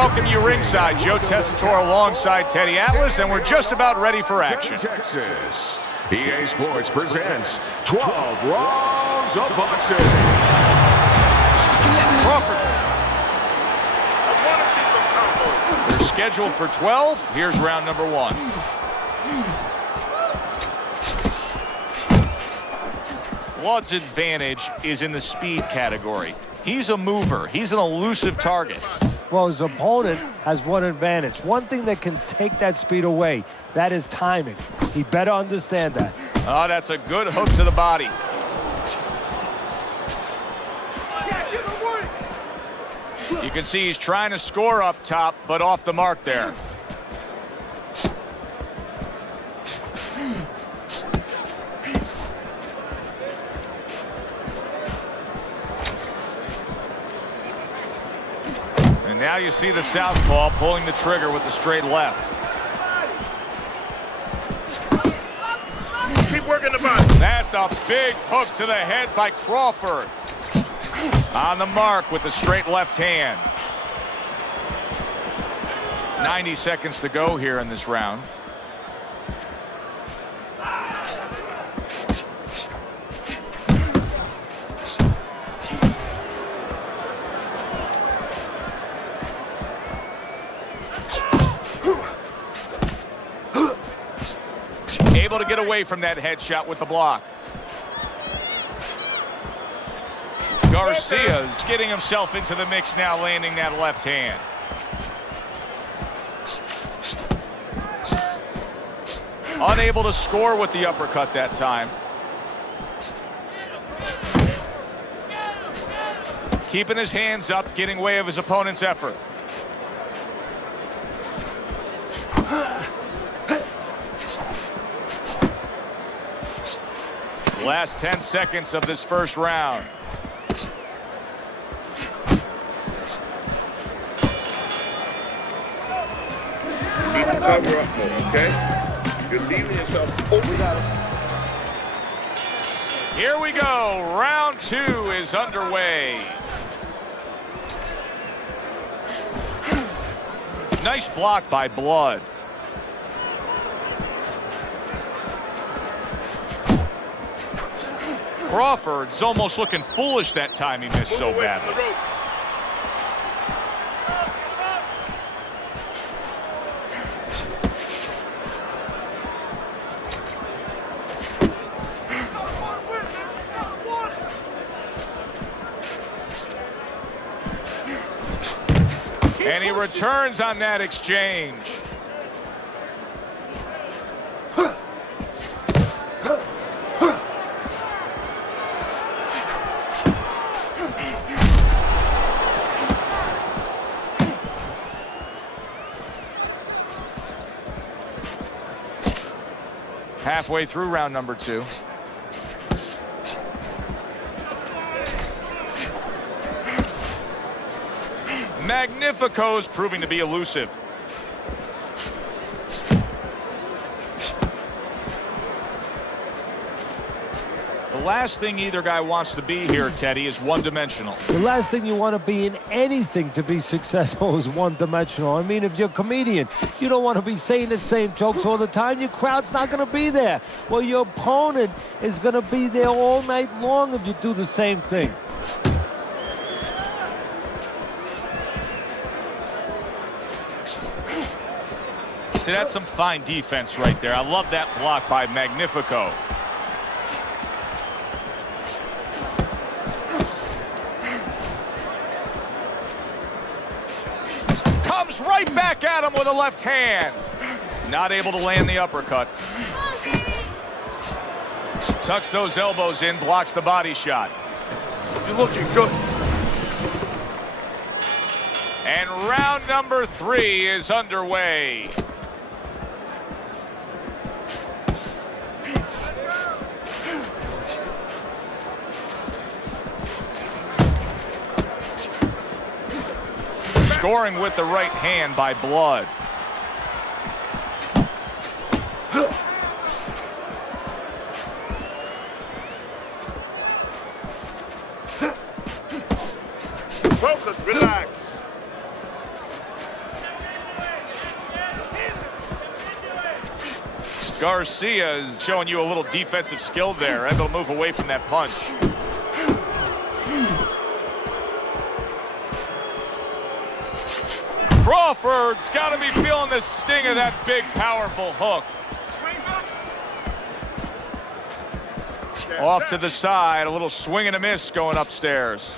welcome you ringside. Joe Tessitore alongside Teddy Atlas, and we're just about ready for action. Texas. EA Sports presents 12 rounds of boxing. Crawford. They're scheduled for 12. Here's round number 1. Blood's advantage is in the speed category. He's a mover. He's an elusive target. Well, his opponent has one advantage. One thing that can take that speed away, that is timing. He better understand that. Oh, that's a good hook to the body. You can see he's trying to score up top, but off the mark there. And now you see the southpaw pulling the trigger with the straight left. Keep working the body. That's a big hook to the head by Crawford. On the mark with the straight left hand. 90 seconds to go here in this round. Able to get away from that headshot with the block. Garcia is getting himself into the mix now, landing that left hand. Unable to score with the uppercut that time. Keeping his hands up, getting way of his opponent's effort. Last 10 seconds of this first round. Need to cover up more, okay? You're leaving yourself open. Here we go. Round 2 is underway. Nice block by Blood. Crawford's almost looking foolish that time he missed so badly. And he returns on that exchange. Halfway through round number 2. Magnifico's proving to be elusive. The last thing either guy wants to be here, Teddy, is one-dimensional. The last thing you want to be in anything to be successful is one-dimensional. I mean, if you're a comedian, you don't want to be saying the same jokes all the time. Your crowd's not going to be there. Well, your opponent is going to be there all night long if you do the same thing. See, that's some fine defense right there. I love that block by Magnifico. Comes right back at him with a left hand. Not able to land the uppercut. Tucks those elbows in, blocks the body shot. You're looking good. And round number 3 is underway. Scoring with the right hand by Blood. Focus, relax. Garcia is showing you a little defensive skill there, able to move away from that punch. Crawford's got to be feeling the sting of that big, powerful hook. Off to the side, a little swing and a miss going upstairs.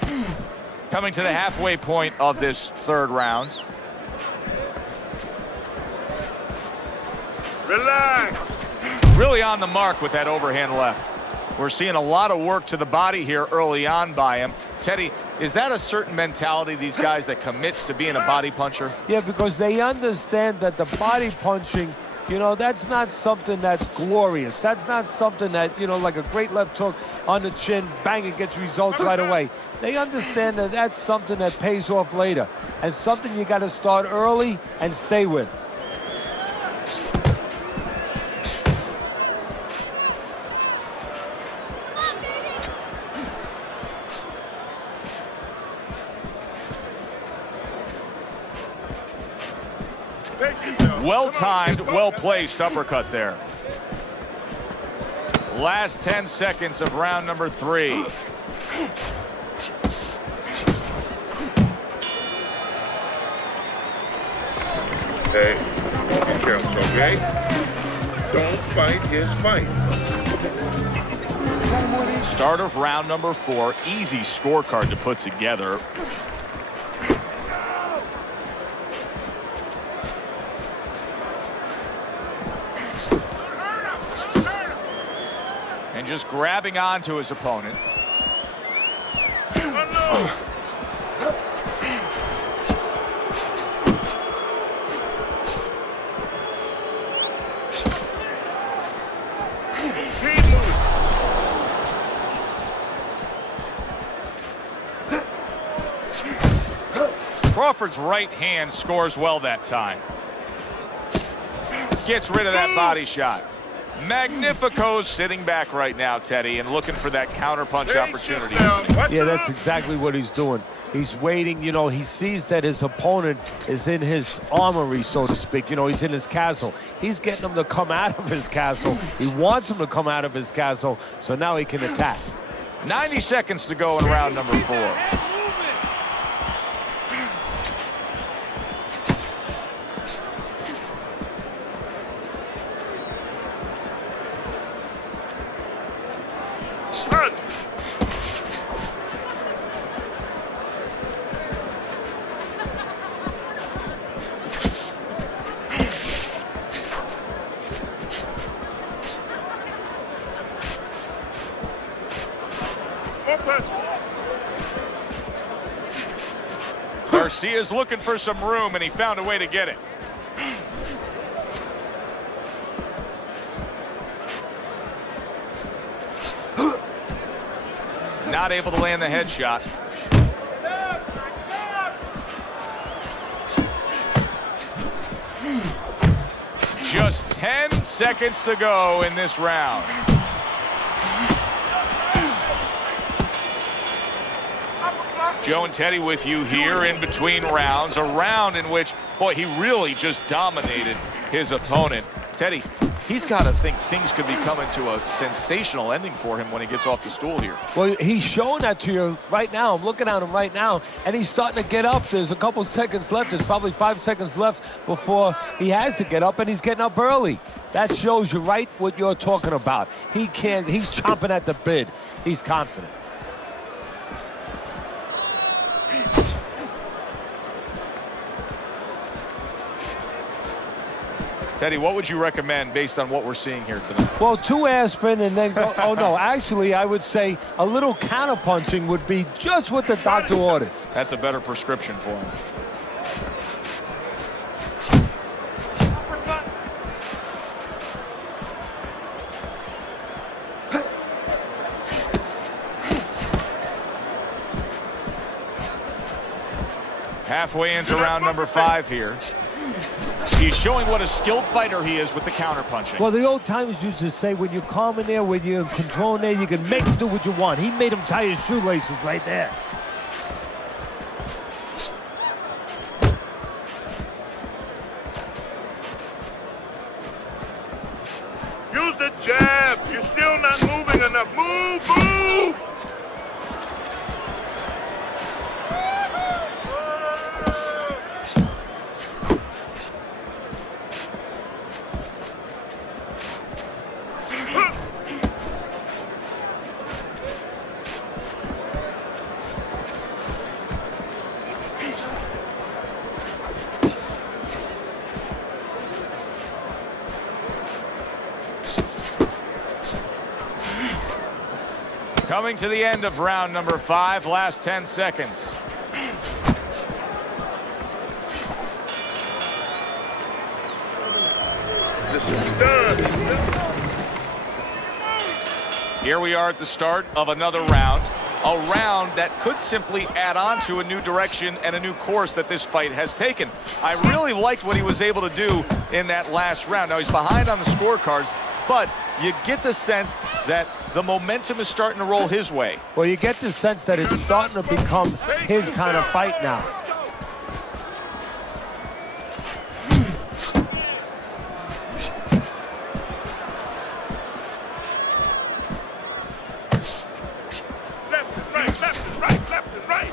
Coming to the halfway point of this third round. Relax. Really on the mark with that overhand left. We're seeing a lot of work to the body here early on by him. Teddy, is that a certain mentality, these guys that commits to being a body puncher? Yeah, because they understand that the body punching, you know, that's not something that's glorious. That's not something that, you know, like a great left hook on the chin, bang, it gets results right away. They understand that that's something that pays off later and something you got to start early and stay with. Well-timed, well-placed uppercut there. Last 10 seconds of round number 3. Hey, don't be careless, okay? Don't fight his fight. Start of round number 4. Easy scorecard to put together. And just grabbing onto his opponent. Crawford's right hand scores well that time. Gets rid of that body shot. Magnifico's sitting back right now, Teddy, and looking for that counterpunch opportunity. Yeah, that's exactly what he's doing. He's waiting, you know, he sees that his opponent is in his armory, so to speak. You know, he's in his castle. He's getting him to come out of his castle. He wants him to come out of his castle, so now he can attack. 90 seconds to go in round number 4. Garcia's looking for some room, and he found a way to get it. Not able to land the headshot. Just 10 seconds to go in this round. Joe and Teddy with you here in between rounds. A round in which, boy, he really just dominated his opponent. Teddy, he's got to think things could be coming to a sensational ending for him when he gets off the stool here. Well, he's showing that to you right now. I'm looking at him right now, and he's starting to get up. There's a couple seconds left. There's probably 5 seconds left before he has to get up, and he's getting up early. That shows you right what you're talking about. He's chomping at the bit. He's confident. Teddy, what would you recommend based on what we're seeing here tonight? Well, 2 aspirin and then go. Oh, no. Actually, I would say a little counterpunching would be just what the doctor ordered. That's a better prescription for him. Halfway into round number 5 here. He's showing what a skilled fighter he is with the counterpunching. Well, the old timers used to say, when you're calm in there, when you're in control in there, you can make him do what you want. He made him tie his shoelaces right there. up. Move, move! Coming to the end of round number 5, last 10 seconds. This is done. Here we are at the start of another round. A round that could simply add on to a new direction and a new course that this fight has taken. I really liked what he was able to do in that last round. Now, he's behind on the scorecards, but you get the sense that the momentum is starting to roll his way. Well, you get the sense that it's starting to become his kind of fight now. Left and right, left and right, left and right.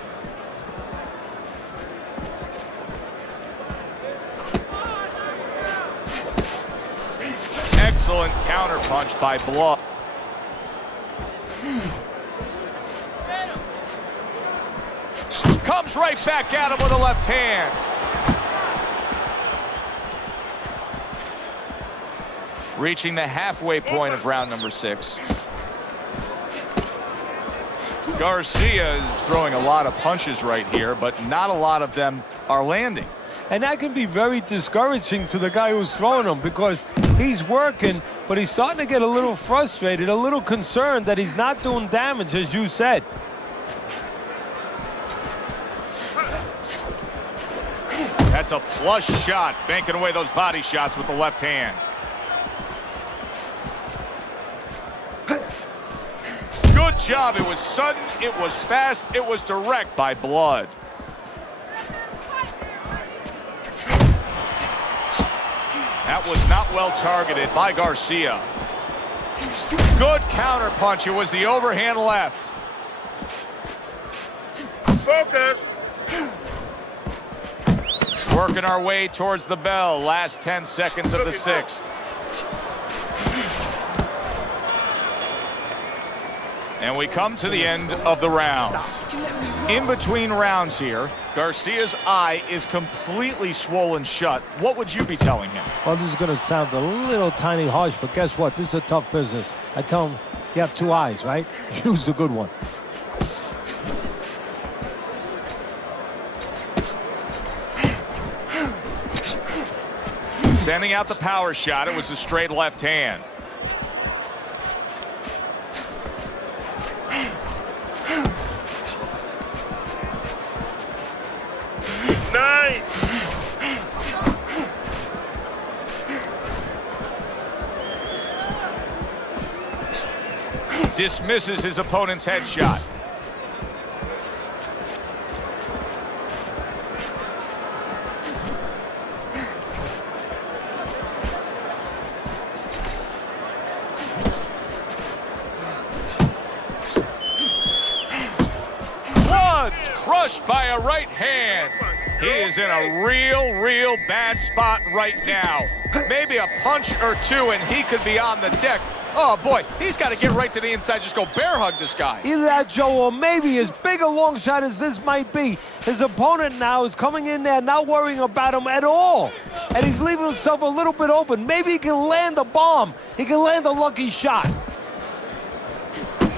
Excellent counterpunch by Blood. Comes right back at him with a left hand. Reaching the halfway point of round number 6. Garcia is throwing a lot of punches right here, but not a lot of them are landing. And that can be very discouraging to the guy who's throwing them, because he's working, but he's starting to get a little frustrated, a little concerned that he's not doing damage, as you said. That's a flush shot, banking away those body shots with the left hand. Good job. It was sudden, it was fast, it was direct by Blood. That was not well targeted by Garcia. Good counterpunch. It was the overhand left. Focus. Working our way towards the bell. Last 10 seconds of the 6th. And we come to the end of the round. In between rounds here, Garcia's eye is completely swollen shut. What would you be telling him? Well, this is going to sound a little tiny harsh, but guess what? This is a tough business. I tell him, you have 2 eyes, right? Use the good one. Sending out the power shot. It was a straight left hand. Nice. Dismisses his opponent's headshot. Blood crushed by a right hand. He is in a real bad spot right now. Maybe a punch or two and he could be on the deck. Oh, boy, he's got to get right to the inside. Just go bear hug this guy. Either that, Joe, or maybe as big a long shot as this might be, his opponent now is coming in there not worrying about him at all. And he's leaving himself a little bit open. Maybe he can land a bomb. He can land a lucky shot.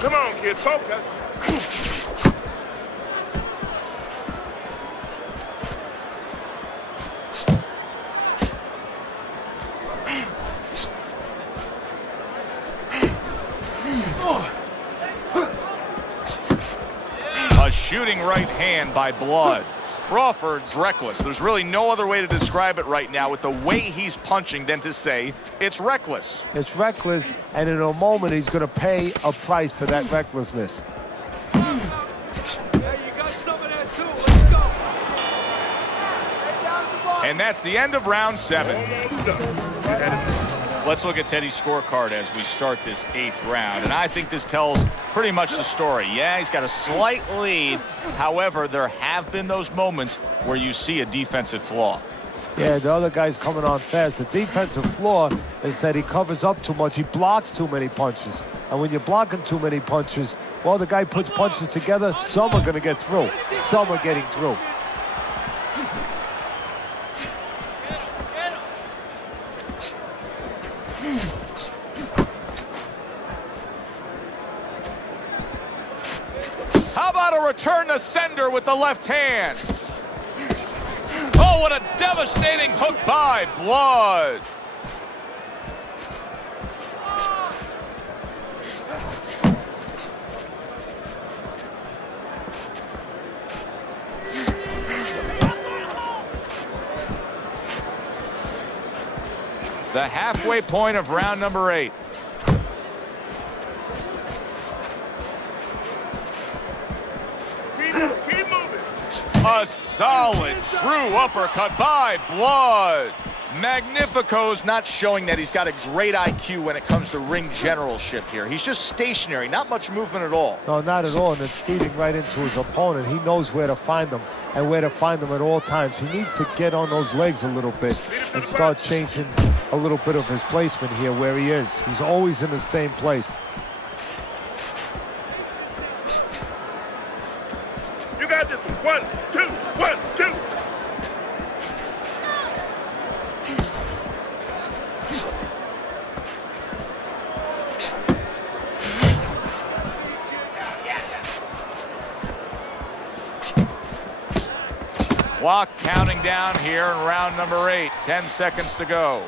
Come on, kid, focus. A shooting right hand by Blood. Crawford's reckless. There's really no other way to describe it right now with the way he's punching than to say it's reckless. It's reckless, and in a moment he's going to pay a price for that recklessness. Yeah, you got some of that too. Let's go. And that's the end of round 7. Almost done. Let's look at Teddy's scorecard as we start this 8th round. And I think this tells pretty much the story. Yeah, he's got a slight lead. However, there have been those moments where you see a defensive flaw. Yeah, the other guy's coming on fast. The defensive flaw is that he covers up too much. He blocks too many punches. And when you're blocking too many punches, well, the guy puts punches together. Some are going to get through. Some are getting through. How about a return to sender with the left hand? Oh, what a devastating hook by Blood. The halfway point of round number 8. Keep moving. A solid, true uppercut by Blood. Magnifico's not showing that he's got a great IQ when it comes to ring generalship here. He's just stationary, not much movement at all. No, not at all, and it's feeding right into his opponent. He knows where to find them and where to find them at all times. He needs to get on those legs a little bit and start changing a little bit of his placement here where he is. He's always in the same place. You got this one. 1, 2, 1, 2. Clock counting down here in round number 8. 10 seconds to go.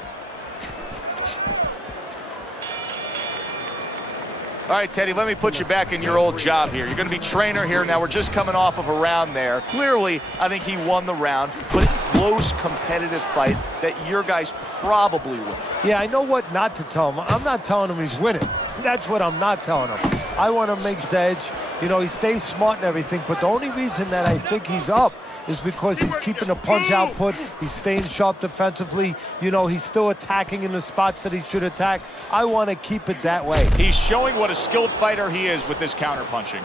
All right, Teddy, let me put you back in your old job here. You're going to be trainer here. Now, we're just coming off of a round there. Clearly, I think he won the round, but it's a close, competitive fight that your guys probably win. Yeah, I know what not to tell him. I'm not telling him he's winning. That's what I'm not telling him. I want to make his edge. You know, he stays smart and everything, but the only reason that I think he's up is because he's keeping the punch output. He's staying sharp defensively. You know, he's still attacking in the spots that he should attack. I want to keep it that way. He's showing what a skilled fighter he is with this counter punching.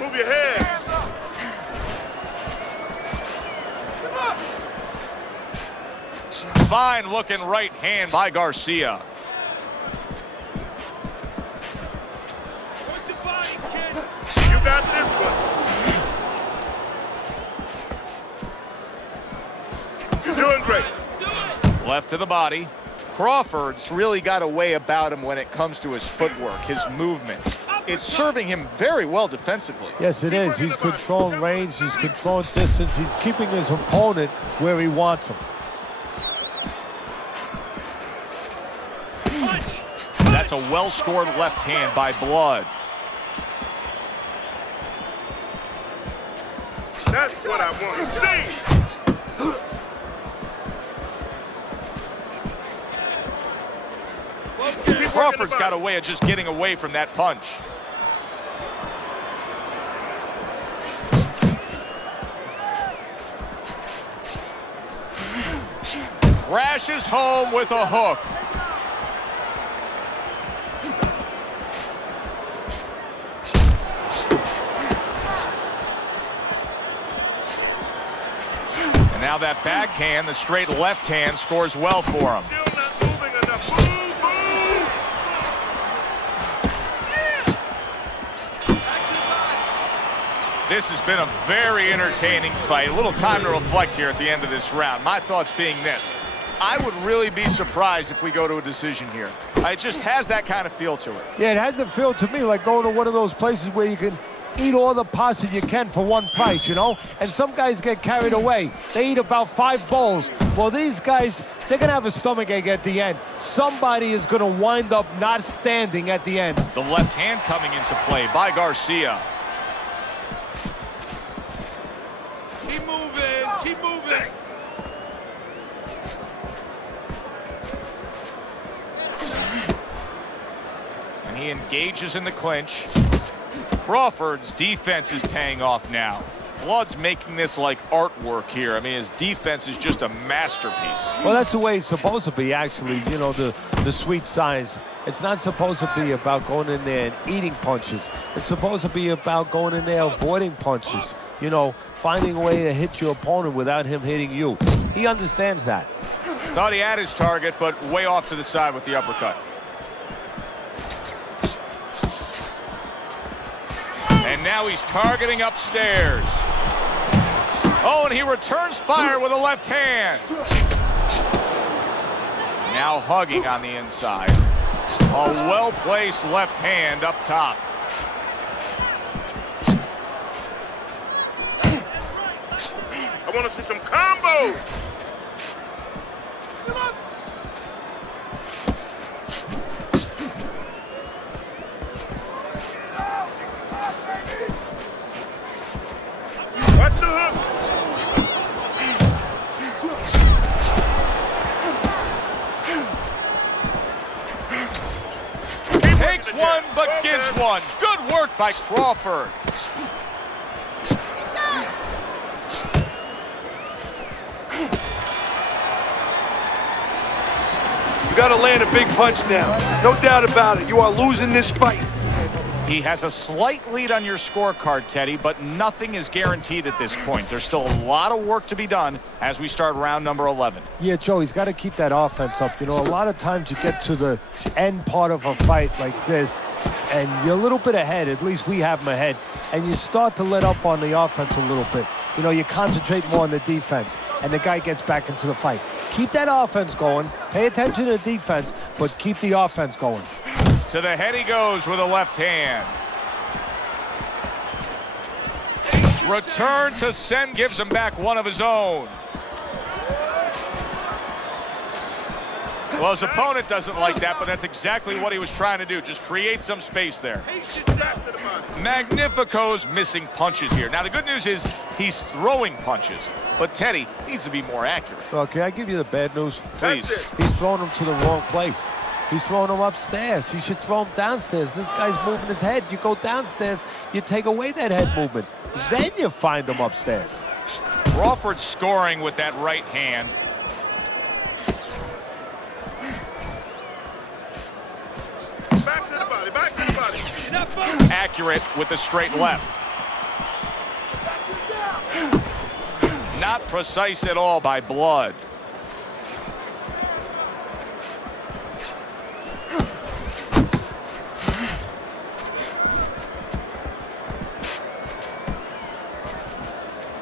Move your head. Fine looking right hand by Garcia. You got this one. You're doing great. Left to the body. Crawford's really got a way about him when it comes to his footwork, his movement. It's serving him very well defensively. Yes, it is. He's controlling range. He's controlling distance. He's keeping his opponent where he wants him. That's a well-scored left hand by Blood. That's what I want to see. Crawford's got a way of just getting away from that punch. Crashes home with a hook. And now that backhand, the straight left hand, scores well for him. Still not moving enough. Boom, boom. This has been a very entertaining fight. A little time to reflect here at the end of this round. My thoughts being this: I would really be surprised if we go to a decision here. It just has that kind of feel to it. Yeah, it has a feel to me like going to one of those places where you can eat all the pasta you can for one price, you know? And some guys get carried away. They eat about 5 bowls. Well, these guys, they're going to have a stomachache at the end. Somebody is going to wind up not standing at the end. The left hand coming into play by Garcia. Keep moving. Keep moving. And he engages in the clinch. Crawford's defense is paying off now. Flood's making this like artwork here. I mean, his defense is just a masterpiece. Well, that's the way it's supposed to be, actually. You know, the sweet science. It's not supposed to be about going in there and eating punches. It's supposed to be about going in there avoiding punches. You know, finding a way to hit your opponent without him hitting you. He understands that. Thought he had his target, but way off to the side with the uppercut. And now he's targeting upstairs. Oh, and he returns fire with a left hand. Now hugging on the inside. A well-placed left hand up top. I want to see some combos. Watch the hook. Takes one, but gives one. Good work by Crawford. You got to land a big punch now. No doubt about it. You are losing this fight. He has a slight lead on your scorecard, Teddy, but nothing is guaranteed at this point. There's still a lot of work to be done as we start round number 11. Yeah, Joe, he's got to keep that offense up. You know, a lot of times you get to the end part of a fight like this, and you're a little bit ahead. At least we have him ahead. And you start to let up on the offense a little bit. You know, you concentrate more on the defense, and the guy gets back into the fight. Keep that offense going. Pay attention to the defense, but keep the offense going. To the head he goes with a left hand. Return to send, gives him back one of his own. Well, his opponent doesn't like that, but that's exactly what he was trying to do. Just create some space there. Magnifico's missing punches here. Now, the good news is he's throwing punches, but Teddy needs to be more accurate. Well, can I give you the bad news? Please. He's throwing them to the wrong place. He's throwing them upstairs. He should throw them downstairs. This guy's moving his head. You go downstairs, you take away that head movement. Then you find them upstairs. Crawford scoring with that right hand. Back to the body, back to the body. Accurate with the straight left. Not precise at all by Blood.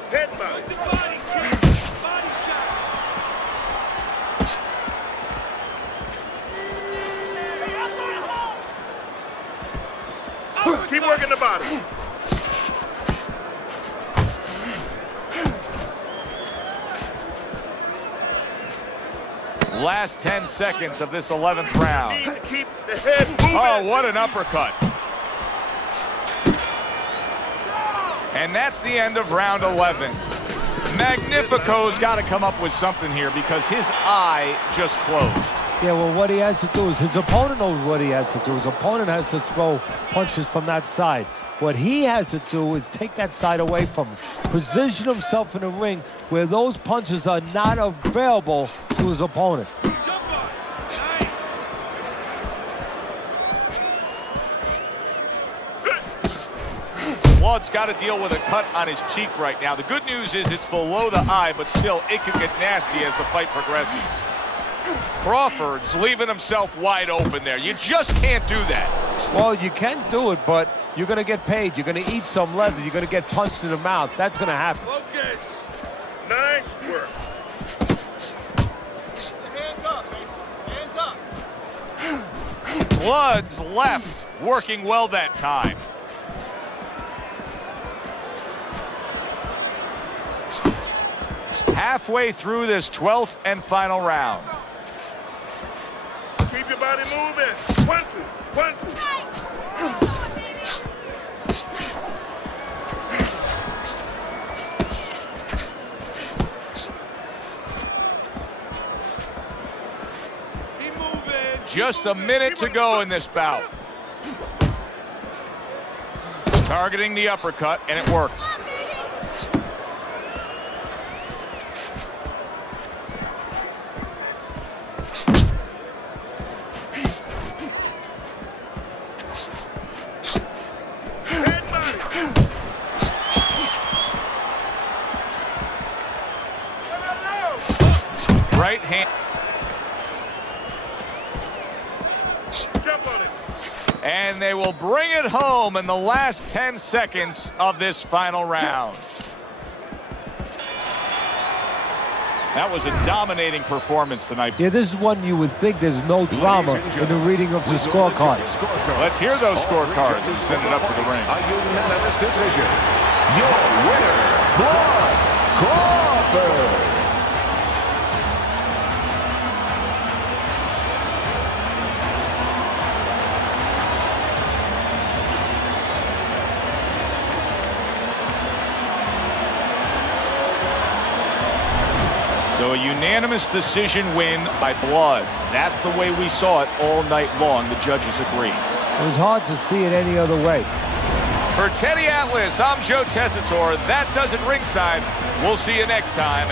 Head body. Keep working the body. Last 10 seconds of this 11th round. Need to keep the head moving. Oh, what an uppercut. And that's the end of round 11. Magnifico's got to come up with something here because his eye just closed. Yeah, well, what he has to do is his opponent knows what he has to do. His opponent has to throw punches from that side. What he has to do is take that side away from him. Position himself in the ring where those punches are not available to his opponent. Blood's got to deal with a cut on his cheek right now. The good news is it's below the eye, but still it could get nasty as the fight progresses. Crawford's leaving himself wide open there. You just can't do that. Well, you can do it, but you're going to get paid. You're going to eat some leather. You're going to get punched in the mouth. That's going to happen. Focus. Nice work. Hands up, man. Hands up. Blood's left, working well that time. Halfway through this 12th and final round. Keep your body moving. 1, 2, 1, 2. Keep moving. Just a minute to go in this bout. Targeting the uppercut, and it worked. right hand. Jump on it. And they will bring it home in the last 10 seconds of this final round. That was a dominating performance tonight. Yeah, this is one you would think there's no drama in the reading of the scorecard. Let's hear those scorecards and send it up to the ring. A unanimous decision. Your winner, Crawford. So a unanimous decision win by blood. That's the way we saw it all night long. The judges agree. It was hard to see it any other way. For Teddy Atlas, I'm Joe Tessitore. That does it ringside. We'll see you next time.